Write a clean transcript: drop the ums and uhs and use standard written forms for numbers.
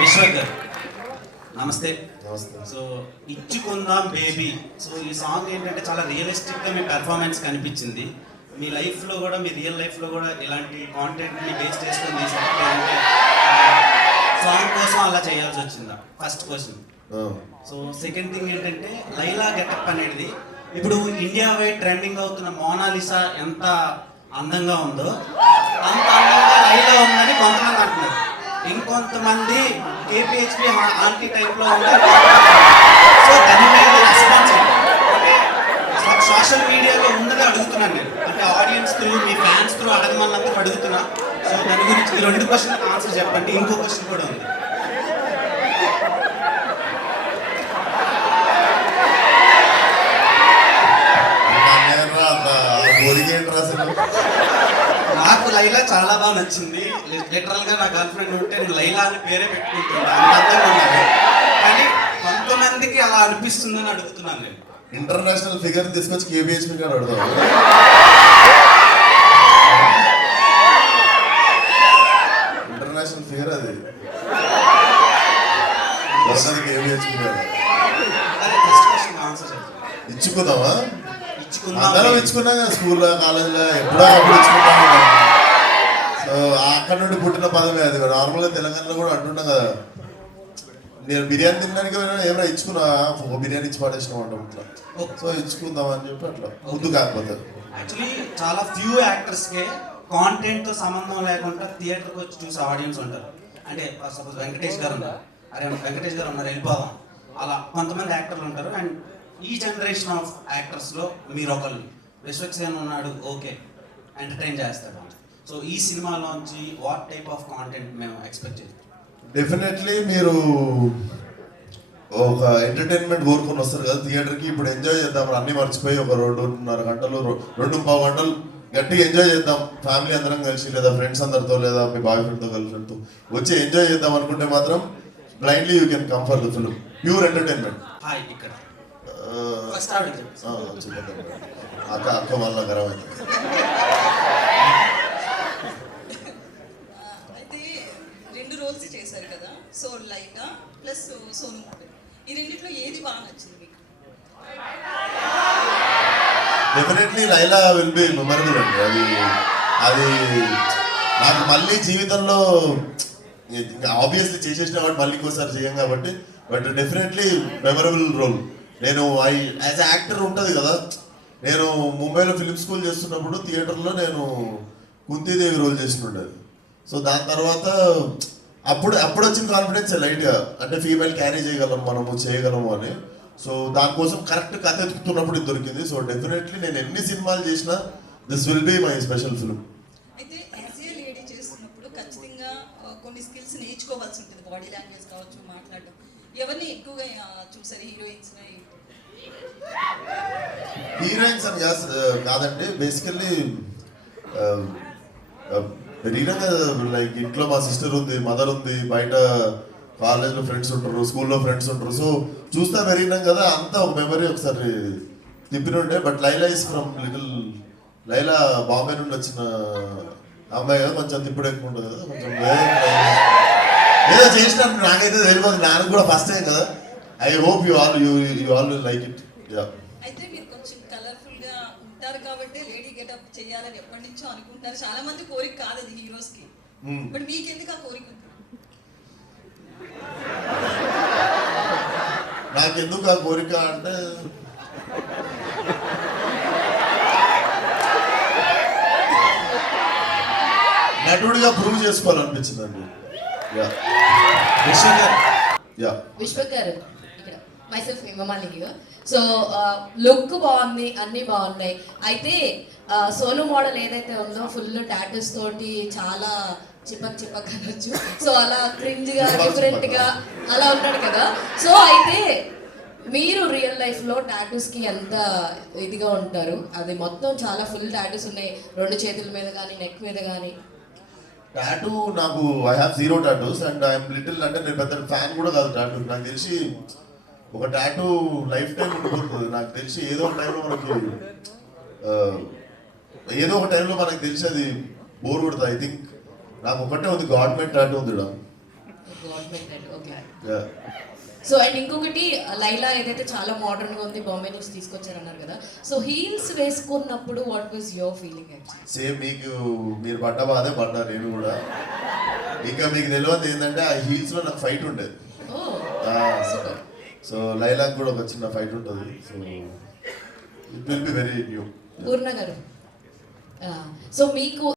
విశ్వక్ గారు నమస్తే. నమస్తే. సో ఇచ్చుకుందాం బేబీ. సో ఈ సాంగ్ ఏంటంటే చాలా రియలిస్టిక్గా మీ పెర్ఫార్మెన్స్ కనిపించింది. మీ లైఫ్లో కూడా, మీ రియల్ లైఫ్లో కూడా ఇలాంటి కాంటెంట్ని బేస్ చేసుకొని తీసుకుంటే సాంగ్ కోసం అలా చేయాల్సి వచ్చిందా? First question. So second thing ఏంటంటే లైలా గెటప్ అనేది ఇప్పుడు ఇండియా వైడ్ ట్రెండింగ్ అవుతున్న మోనాలిసా ఎంత అందంగా ఉందో అంత అందంగా లైలా ఉందని కొంతమంది అంటున్నారు. ఇంకొంతమంది కేపీహెచ్పి ఆంటీ టైప్లో ఉన్నారు. సో దాని మీద రెస్పాన్స్ అంటే సోషల్ మీడియాలో ఉన్నది అడుగుతున్నాను నేను, అంటే ఆడియన్స్ త్రూ, మీ ఫ్యాన్స్ త్రూ అడగమన్నందుకు అడుగుతున్నా. సో దాని గురించి ఈ 2 క్వశ్చన్ ఆన్సర్ చెప్పండి. ఇంకో క్వశ్చన్ కూడా ఉంది. నాకు లైలా చాలా బాగా నచ్చింది. లిటరల్ గా నా గర్ల్ ఫ్రెండ్ ఉంటే నేను లైలా అని పేరే పెట్టుకుంటున్నా, కానీ కొంతమందికి అలా అనిపిస్తుందని అడుగుతున్నాను నేను. ఇంటర్నేషనల్ ఫిగర్ తీసుకొచ్చి కేబిహెచ్పి గారు అడుగుతాం. ఇంటర్నేషనల్ ఫిగర్ అది కేబిహెచ్పి గారు. ఇచ్చుకుందామా? అందరం ఇచ్చుకున్నాం కదా, స్కూల్లో, కాలేజీలో, ఎప్పుడో అప్పుడు ఇచ్చుకుంటాం. సో అక్కడ నుండి పుట్టిన పదమే అది. నార్మల్గా తెలంగాణలో కూడా అంటున్నాం కదా, నేను బిర్యానీ తినడానికి ఏమైనా ఇచ్చుకున్నా, ఒక బిర్యానీ ఇచ్చి పడేసినాం అంటాం అట్లా. సో ఇచ్చుకుందాం అని చెప్పి అట్లా ముద్దు కాకపోతే. యాక్చువల్లీ చాలా ఫ్యూ యాక్టర్స్కే కాంటెంట్తో సంబంధం లేకుండా థియేటర్కి వచ్చి చూసే ఆడియన్స్ ఉంటారు. అంటే సపోజ్ వెంకటేష్ గారు ఉన్నారు, అరే వెంకటేష్ గారు ఉన్నారు వెళ్ళిపోదాం, అలా కొంతమంది యాక్టర్లు ఉంటారు. అండ్ ఈ జనరేషన్ ఆఫ్ యాక్టర్స్లో మీరు ఒకళ్ళు. విశ్వక్ సేన్ ఉన్నాడు, ఓకే ఎంటర్టైన్ చేస్తాడు. సో ఈ సినిమాలోంచి వాట్ టైప్ ఆఫ్ కాంటెంట్ మేము ఎక్స్పెక్ట్ చేస్తాం? డెఫినెట్లీ మీరు ఒక ఎంటర్టైన్మెంట్ కోరుకొని వస్తారు కదా థియేటర్కి. ఇప్పుడు ఎంజాయ్ చేద్దాం, అన్నీ మర్చిపోయి ఒక 2.5 గంటలు 2.5 గంటలు గట్టిగా ఎంజాయ్ చేద్దాం ఫ్యామిలీ అందరం కలిసి, లేదా ఫ్రెండ్స్ అందరితో, లేదా మీ బాయ్ ఫ్రెండ్తో, గర్ల్ ఫ్రెండ్తో వచ్చి ఎంజాయ్ చేద్దాం అనుకుంటే మాత్రం blindly you can come for the film. Pure entertainment. ఇక్కడ అక్క వల్ల గర్వమైంది. అయితే 2 రోల్స్ చేశారు కదా, సో లైలా ప్లస్ సోను. ఈ రెండిట్లో ఏది బాగా నచ్చింది మీకు? Definitely Laila will be memorable అండి. అది నాకు మళ్ళీ జీవితంలో ఆబ్వియస్లీ చేసేసిన వాడు మళ్ళీ ఇంకోసారి చేయం కాబట్టి, బట్ డెఫినెట్లీ మెమరబుల్ రోల్. నేను యాజ్ యాక్టర్ ఉంటుంది కదా, నేను ముంబైలో ఫిలిం స్కూల్ చేస్తున్నప్పుడు థియేటర్లో నేను కుంతీదేవి రోల్ చేసినుండేది. సో దాని తర్వాత అప్పుడు వచ్చిన కాన్ఫిడెన్స్ లైట్గా, అంటే ఫీమేల్ క్యారీ చేయగలం, మనము చేయగలము అని. సో దానికోసం కరెక్ట్ కథ ఎత్తుకుతున్నప్పుడు ఇది దొరికింది. సో డెఫినెట్లీ నేను ఎన్ని సినిమాలు చేసినా this will be my special film. అయితే యాజ్ ఏ లేడీ చేస్తున్నప్పుడు ఖచ్చితంగా కొన్ని స్కిల్స్ నేర్చుకోవాల్సి ఉంటుంది. బాడీ లాంగ్వేజ్ కావచ్చు, మాట్లాడడం. ఎవరిని ఎక్కువగా చూసారు హీరోయిన్స్? హీరోయిన్స్ అని కాదండి, బేసికల్లీ రీనంగా లైక్ ఇంట్లో మా సిస్టర్ ఉంది, మదర్ ఉంది, బయట కాలేజ్లో ఫ్రెండ్స్ ఉంటారు, స్కూల్లో ఫ్రెండ్స్ ఉంటారు. సో చూస్తా వెరీనాం కదా, అంతా ఒక మెమరీ ఒకసారి తిప్పినుండే. But Laila is from little, Laila Bombay నుండి వచ్చిన అమ్మాయి కదా, కొంచెం తిప్పుడు ఎక్కువ ఉంటుంది కదా, కొంచెం ఏదో చేసినట్టు నాకైతే తెలియదు. నాకు కూడా ఫస్ట్ టైం కదా. I hope you all like it. అయితే మీరు కొంచెం కలర్ఫుల్ గా ఉంటారు కాబట్టి లేడీ గెటప్ చేయాలని ఎప్పటి నుంచో అనుకుంటారు. చాలా మంది కోరిక కాదు అది హీరోస్ కి, బట్ మీకెందుకు ఆ కోరిక? నాకెందుకు ఆ కోరిక అంటే, నటుడిగా ప్రూవ్ చేసుకోవాలనిపించిందండి. విశ్వక్ గారు ఇక్కడ మైసెల్ఫ్ హిమమాలి హియర్. సో లుక్ బాగుంది, అన్నీ బాగున్నాయి. అయితే సోను మోడల్ ఏదైతే ఉందో ఫుల్ టాటూస్ తోటి చాలా చిపక్ అనొచ్చు. సో అలా క్రింజ్ గా, డిఫరెంట్ గా అలా ఉన్నాడు కదా. సో అయితే మీరు రియల్ లైఫ్ లో టాటూస్ కి ఎంత ఇదిగా ఉంటారు? అది మొత్తం చాలా ఫుల్ టాటూస్ ఉన్నాయి, 2 చేతుల మీద కానీ, నెక్ మీద కానీ. టాటూ నాకు I have 0 tattoos and I'm little, అంటే నేను పెద్ద ఫ్యాన్ కూడా కాదు టాటూ. నాకు తెలిసి ఒక టాటూ లైఫ్ టైం ఉండిపోతుంది. నాకు తెలిసి ఏదో ఒక టైంలో మనకి తెలిసి అది బోర్ కొడుతుంది. ఐ థింక్ నాకు ఒకటే ఉంది, గవర్నమెంట్ టాటూ ఉంది. Government okay. Yeah. So and ఇంకొకటి లైలా ఏదైతే చాలా మోడర్న్ గా ఉంది, బాంబే నుంచి తీసుకొచ్చారన్నారు కదా, సో హీల్స్ వేసుకున్నప్పుడు what was your feeling actually? Same మీకు మీరు పడ్డ బాధే పడ్డా నేను కూడా. ఇంకా మీకు తెలియదు ఏంటంటే ఆ హీల్స్ లో నాకు ఫైట్ ఉండేది. ఓ సూపర్. సో లైలాక్ కూడా ఒక చిన్న ఫైట్ ఉంటుంది. So it will be very new. Purna గారు, సో మీకు